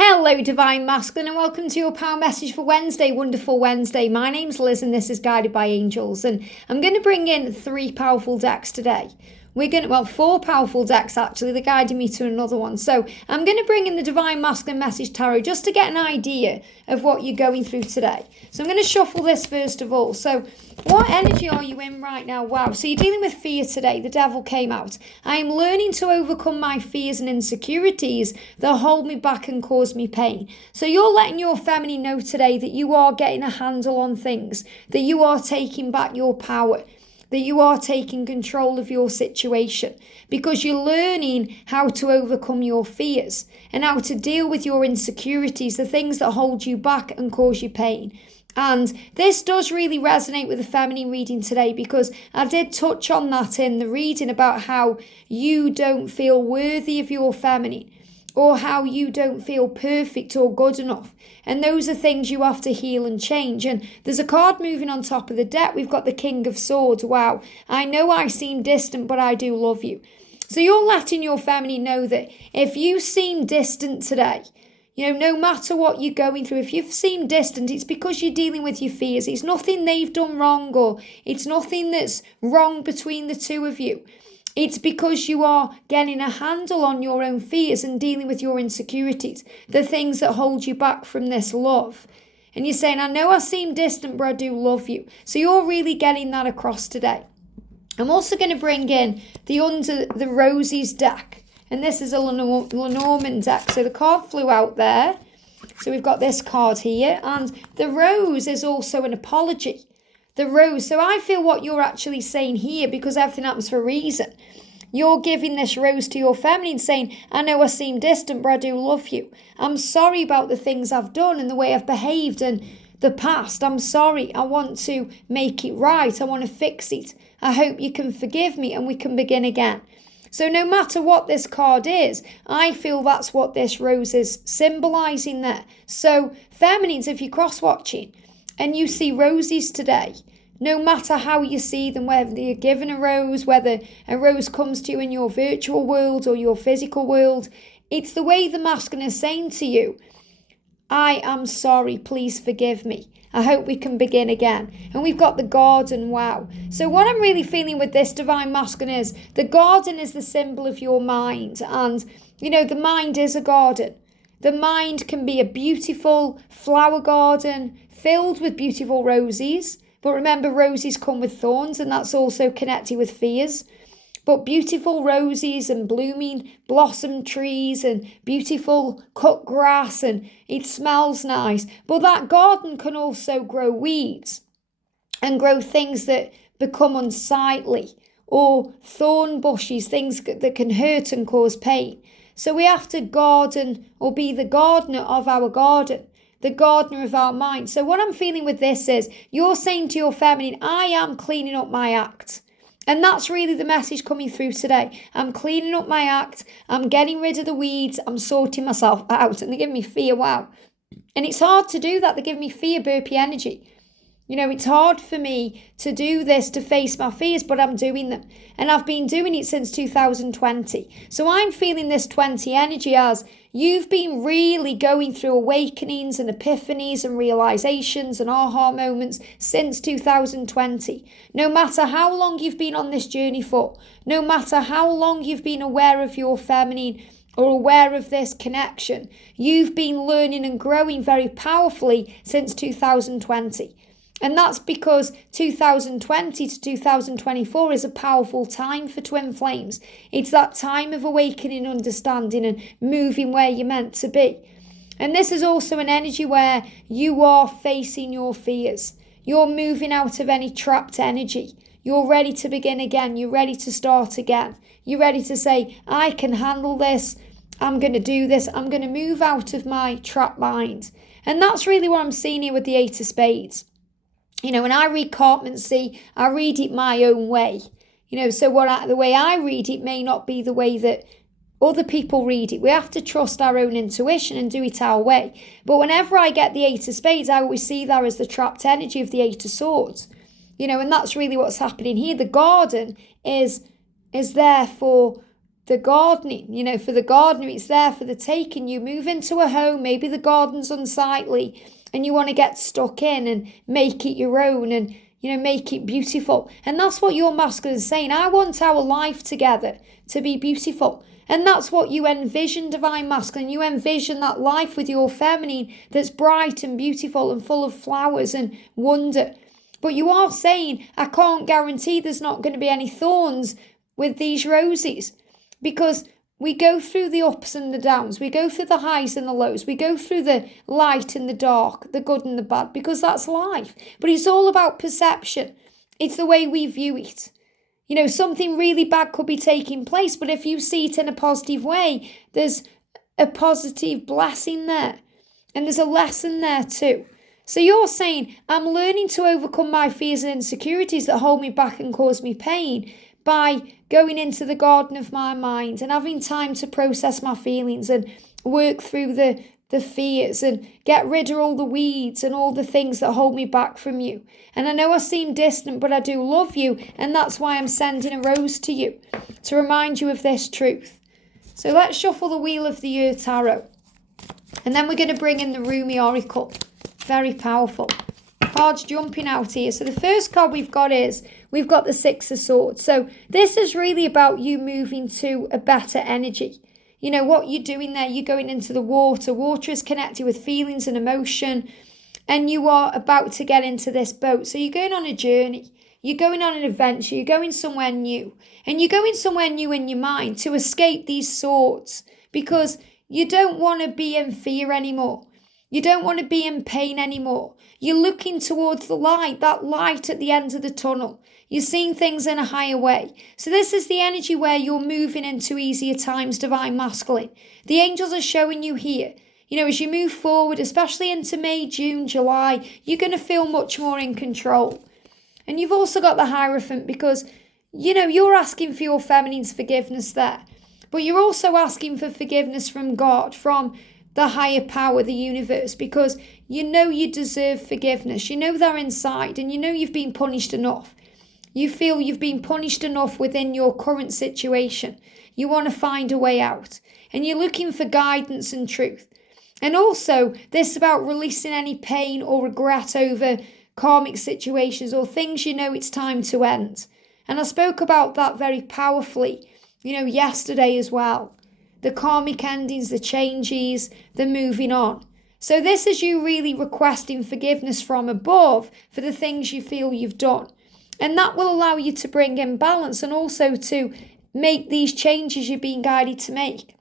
Hello, Divine Masculine, and welcome to your power message for Wednesday, Wonderful Wednesday. My name's Liz, and this is Guided by Angels, and I'm going to bring in 3 powerful decks today. Four powerful decks actually, they're guiding me to another one. So I'm going to bring in the Divine Masculine Message Tarot just to get an idea of what you're going through today. So I'm going to shuffle this first of all. So what energy are you in right now? Wow. So you're dealing with fear today. The devil came out. I am learning to overcome my fears and insecurities that hold me back and cause me pain. So you're letting your feminine know today that you are getting a handle on things, that you are taking back your power, that you are taking control of your situation because you're learning how to overcome your fears and how to deal with your insecurities, the things that hold you back and cause you pain. And this does really resonate with the feminine reading today because I did touch on that in the reading about how you don't feel worthy of your feminine, or how you don't feel perfect or good enough. And those are things you have to heal and change. And there's a card moving on top of the deck. We've got the King of Swords. Wow. I know I seem distant, but I do love you. So you're letting your feminine know that if you seem distant today, no matter what you're going through, if you seem distant, it's because you're dealing with your fears. It's nothing they've done wrong, or it's nothing that's wrong between the two of you. It's because you are getting a handle on your own fears and dealing with your insecurities, the things that hold you back from this love. And you're saying, I know I seem distant, but I do love you. So you're really getting that across today. I'm also going to bring in the Under the Roses deck. And this is a Lenormand deck. So the card flew out there. So we've got this card here. And the rose is also an apology. The rose. So I feel what you're actually saying here, because everything happens for a reason. You're giving this rose to your feminine saying, I know I seem distant, but I do love you. I'm sorry about the things I've done and the way I've behaved in the past. I'm sorry. I want to make it right. I want to fix it. I hope you can forgive me and we can begin again. So no matter what this card is, I feel that's what this rose is symbolizing there. So feminines, if you're cross-watching and you see roses today, no matter how you see them, whether you're given a rose, whether a rose comes to you in your virtual world or your physical world, it's the way the masculine is saying to you, I am sorry, please forgive me. I hope we can begin again. And we've got the garden, wow. So what I'm really feeling with this Divine Masculine is the garden is the symbol of your mind. And, the mind is a garden. The mind can be a beautiful flower garden filled with beautiful roses. But remember, roses come with thorns, and that's also connected with fears. But beautiful roses and blooming blossom trees and beautiful cut grass, and it smells nice. But that garden can also grow weeds and grow things that become unsightly, or thorn bushes, things that can hurt and cause pain. So we have to garden, or be the gardener of our garden, the gardener of our mind. So what I'm feeling with this is you're saying to your feminine, I am cleaning up my act. And that's really the message coming through today. I'm cleaning up my act. I'm getting rid of the weeds. I'm sorting myself out. And they give me fear. Wow. And it's hard to do that. They give me fear, burpee energy. It's hard for me to do this, to face my fears, but I'm doing them. And I've been doing it since 2020. So I'm feeling this 20 energy as you've been really going through awakenings and epiphanies and realizations and aha moments since 2020. No matter how long you've been on this journey for, no matter how long you've been aware of your feminine or aware of this connection, you've been learning and growing very powerfully since 2020. And that's because 2020 to 2024 is a powerful time for twin flames. It's that time of awakening, understanding, and moving where you're meant to be. And this is also an energy where you are facing your fears. You're moving out of any trapped energy. You're ready to begin again. You're ready to start again. You're ready to say, I can handle this. I'm going to do this. I'm going to move out of my trapped mind. And that's really what I'm seeing here with the Eight of Spades. When I read Cartmancy, I read it my own way. So the way I read it may not be the way that other people read it. We have to trust our own intuition and do it our way. But whenever I get the Eight of Spades, I always see that as the trapped energy of the Eight of Swords. And that's really what's happening here. The garden is there for the gardening. You know, for the gardener, it's there for the taking. You move into a home, maybe the garden's unsightly, and you want to get stuck in and make it your own and, you know, make it beautiful. And that's what your masculine is saying. I want our life together to be beautiful. And that's what you envision, divine masculine. You envision that life with your feminine that's bright and beautiful and full of flowers and wonder. But you are saying, I can't guarantee there's not going to be any thorns with these roses, because we go through the ups and the downs. We go through the highs and the lows. We go through the light and the dark, the good and the bad, because that's life. But it's all about perception. It's the way we view it. You know, something really bad could be taking place, but if you see it in a positive way, there's a positive blessing there. And there's a lesson there too. So you're saying, I'm learning to overcome my fears and insecurities that hold me back and cause me pain by going into the garden of my mind and having time to process my feelings and work through the fears and get rid of all the weeds and all the things that hold me back from you. And I know I seem distant, but I do love you, and that's why I'm sending a rose to you to remind you of this truth. So let's shuffle the Wheel of the Year Tarot. And then we're going to bring in the Rumi Oracle. Very powerful. Cards jumping out here. So the first card we've got the Six of Swords. So this is really about you moving to a better energy. You know, what you're doing there, you're going into the water. Water is connected with feelings and emotion. And you are about to get into this boat. So you're going on a journey. You're going on an adventure. You're going somewhere new. And you're going somewhere new in your mind to escape these swords. Because you don't want to be in fear anymore. You don't want to be in pain anymore. You're looking towards the light, that light at the end of the tunnel. You're seeing things in a higher way. So this is the energy where you're moving into easier times, divine masculine. The angels are showing you here. You know, as you move forward, especially into May, June, July, you're going to feel much more in control. And you've also got the Hierophant because, you know, you're asking for your feminine's forgiveness there. But you're also asking for forgiveness from God, from the higher power, the universe, because you know you deserve forgiveness. You know they're inside, and you know you've been punished enough. You feel you've been punished enough within your current situation. You want to find a way out, and you're looking for guidance and truth. And also, this is about releasing any pain or regret over karmic situations or things you know it's time to end. And I spoke about that very powerfully, you know, yesterday as well. The karmic endings, the changes, the moving on. So this is you really requesting forgiveness from above for the things you feel you've done. And that will allow you to bring in balance and also to make these changes you're being guided to make.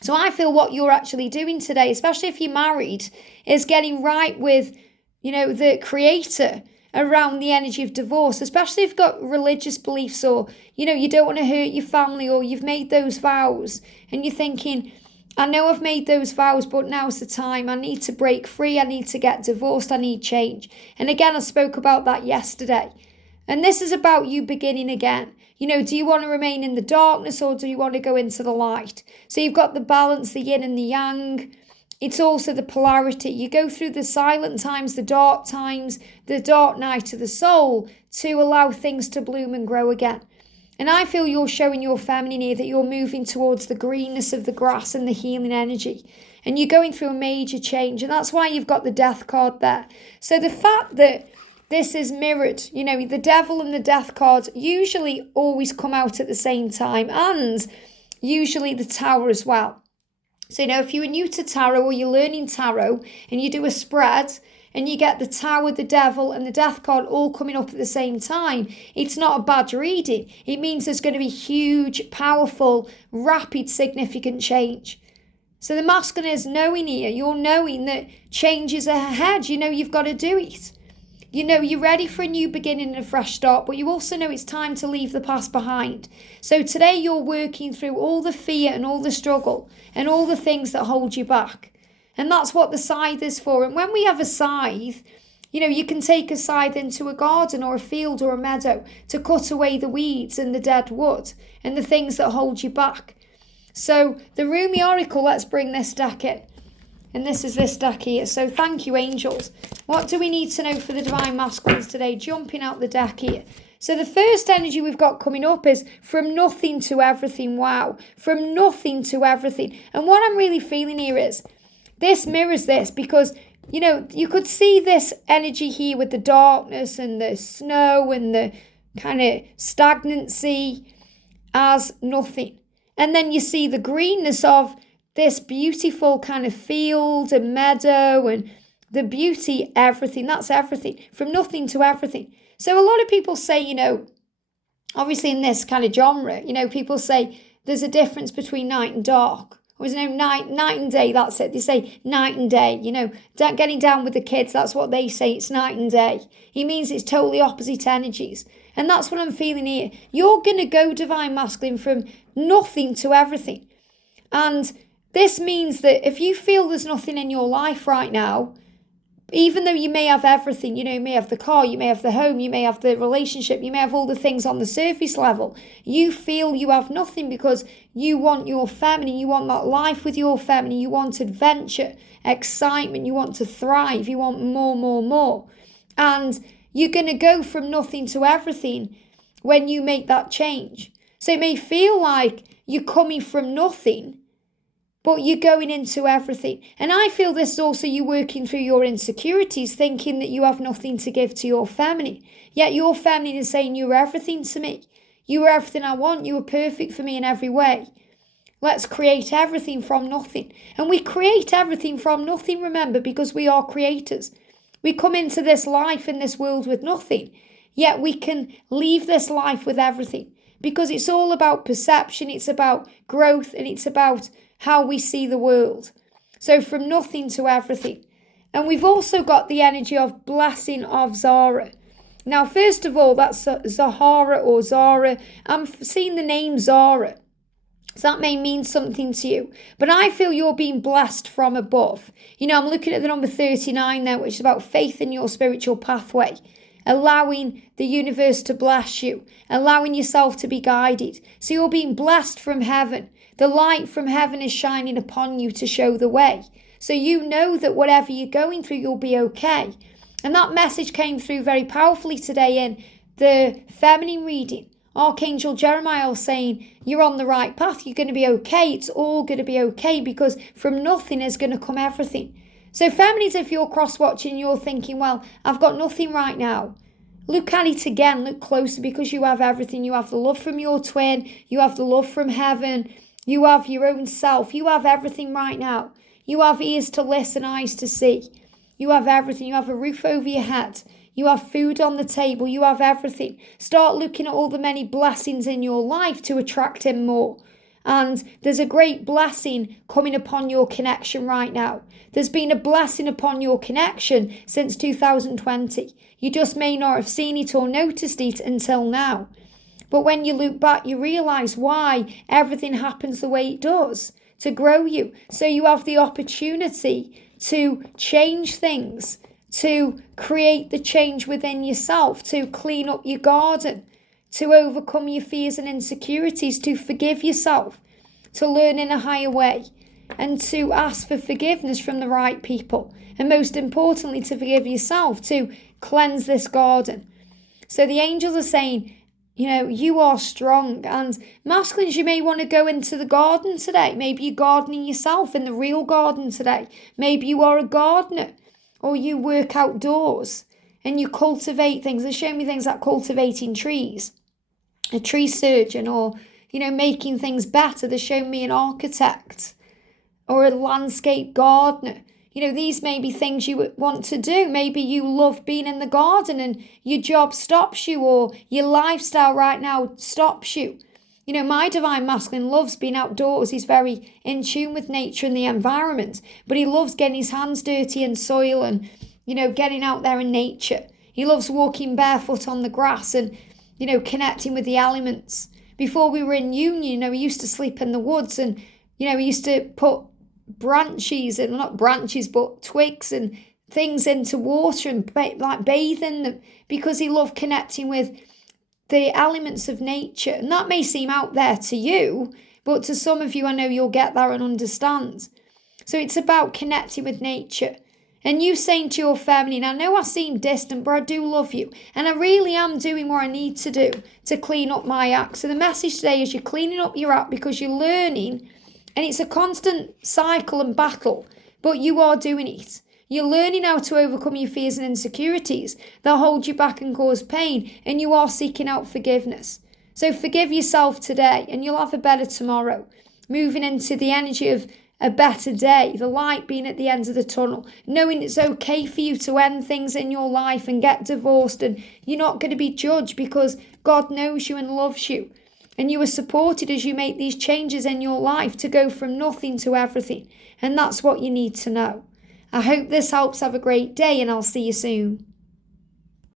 So I feel what you're actually doing today, especially if you're married, is getting right with, you know, the Creator around the energy of divorce, especially if you've got religious beliefs or, you know, you don't want to hurt your family or you've made those vows and you're thinking, I know I've made those vows, but now's the time. I need to break free. I need to get divorced. I need change. And again, I spoke about that yesterday. And this is about you beginning again. You know, do you want to remain in the darkness or do you want to go into the light? So you've got the balance, the yin and the yang. It's also the polarity. You go through the silent times, the dark night of the soul to allow things to bloom and grow again. And I feel you're showing your feminine here that you're moving towards the greenness of the grass and the healing energy. And you're going through a major change. And that's why you've got the Death card there. So the fact that this is mirrored, you know, the Devil and the Death cards usually always come out at the same time. And usually the Tower as well. So, you know, if you were new to tarot or you're learning tarot and you do a spread and you get the Tower, the Devil and the Death card all coming up at the same time, it's not a bad reading. It means there's going to be huge, powerful, rapid, significant change. So the masculine is knowing here. You're knowing that change is ahead. You know you've got to do it. You know you're ready for a new beginning and a fresh start, but you also know it's time to leave the past behind. So today you're working through all the fear and all the struggle and all the things that hold you back. And that's what the scythe is for. And when we have a scythe, you know, you can take a scythe into a garden or a field or a meadow to cut away the weeds and the dead wood and the things that hold you back. So the Rumi Oracle, let's bring this deck in. And this is this deck here. So thank you, angels. What do we need to know for the divine masculines today? Jumping out the deck here. So the first energy we've got coming up is from nothing to everything. Wow. From nothing to everything. And what I'm really feeling here is this mirrors this, because, you could see this energy here with the darkness and the snow and the kind of stagnancy as nothing. And then you see the greenness of this beautiful kind of field and meadow and the beauty, everything. That's everything. From nothing to everything. So a lot of people say, obviously in this kind of genre, people say there's a difference between night and dark. Or there's no night and day, that's it. They say night and day, getting down with the kids, that's what they say, it's night and day. He means it's totally opposite energies. And that's what I'm feeling here. You're going to go, Divine Masculine, from nothing to everything. And this means that if you feel there's nothing in your life right now, even though you may have everything, you may have the car, you may have the home, you may have the relationship, you may have all the things on the surface level, you feel you have nothing because you want your feminine, you want that life with your feminine, you want adventure, excitement, you want to thrive, you want more. And you're going to go from nothing to everything when you make that change. So it may feel like you're coming from nothing, but you're going into everything. And I feel this is also you working through your insecurities, thinking that you have nothing to give to your feminine. Yet your feminine is saying, you're everything to me. You are everything I want. You are perfect for me in every way. Let's create everything from nothing. And we create everything from nothing, remember, because we are creators. We come into this life in this world with nothing. Yet we can leave this life with everything. Because it's all about perception, it's about growth, and it's about how we see the world. So from nothing to everything. And we've also got the energy of blessing of Zara. Now, first of all, that's Zahara or Zara. I'm seeing the name Zara. So that may mean something to you. But I feel you're being blessed from above. I'm looking at the number 39 there, which is about faith in your spiritual pathway. Allowing the universe to bless you. Allowing yourself to be guided. So you're being blessed from heaven. The light from heaven is shining upon you to show the way. So you know that whatever you're going through, you'll be okay. And that message came through very powerfully today in the feminine reading. Archangel Jeremiah was saying, you're on the right path. You're going to be okay. It's all going to be okay because from nothing is going to come everything. So feminines, if you're cross-watching, you're thinking, well, I've got nothing right now. Look at it again. Look closer because you have everything. You have the love from your twin. You have the love from heaven. You have your own self. You have everything right now. You have ears to listen, eyes to see. You have everything. You have a roof over your head. You have food on the table. You have everything. Start looking at all the many blessings in your life to attract in more. And there's a great blessing coming upon your connection right now. There's been a blessing upon your connection since 2020. You just may not have seen it or noticed it until now. But when you look back, you realise why everything happens the way it does, to grow you. So you have the opportunity to change things, to create the change within yourself, to clean up your garden, to overcome your fears and insecurities, to forgive yourself, to learn in a higher way, and to ask for forgiveness from the right people. And most importantly, to forgive yourself, to cleanse this garden. So the angels are saying, you are strong. And masculines, you may want to go into the garden today. Maybe you're gardening yourself in the real garden today. Maybe you are a gardener or you work outdoors and you cultivate things. They show me things like cultivating trees, a tree surgeon, or, making things better. They show me an architect or a landscape gardener. These may be things you want to do. Maybe you love being in the garden and your job stops you, or your lifestyle right now stops you. My divine masculine loves being outdoors. He's very in tune with nature and the environment, but he loves getting his hands dirty in soil and, getting out there in nature. He loves walking barefoot on the grass and, connecting with the elements. Before we were in union, we used to sleep in the woods and, we used to put branches, and not branches but twigs and things into water and bathe in them, because he loved connecting with the elements of nature. And that may seem out there to you, but to some of you I know you'll get there and understand. So it's about connecting with nature. And you saying to your feminine, I know I seem distant, but I do love you. And I really am doing what I need to do to clean up my act. So the message today is you're cleaning up your act because you're learning. And it's a constant cycle and battle, but you are doing it. You're learning how to overcome your fears and insecurities that hold you back and cause pain. And you are seeking out forgiveness. So forgive yourself today and you'll have a better tomorrow. Moving into the energy of a better day, the light being at the end of the tunnel, knowing it's okay for you to end things in your life and get divorced, and you're not going to be judged because God knows you and loves you. And you are supported as you make these changes in your life to go from nothing to everything. And that's what you need to know. I hope this helps. Have a great day and I'll see you soon.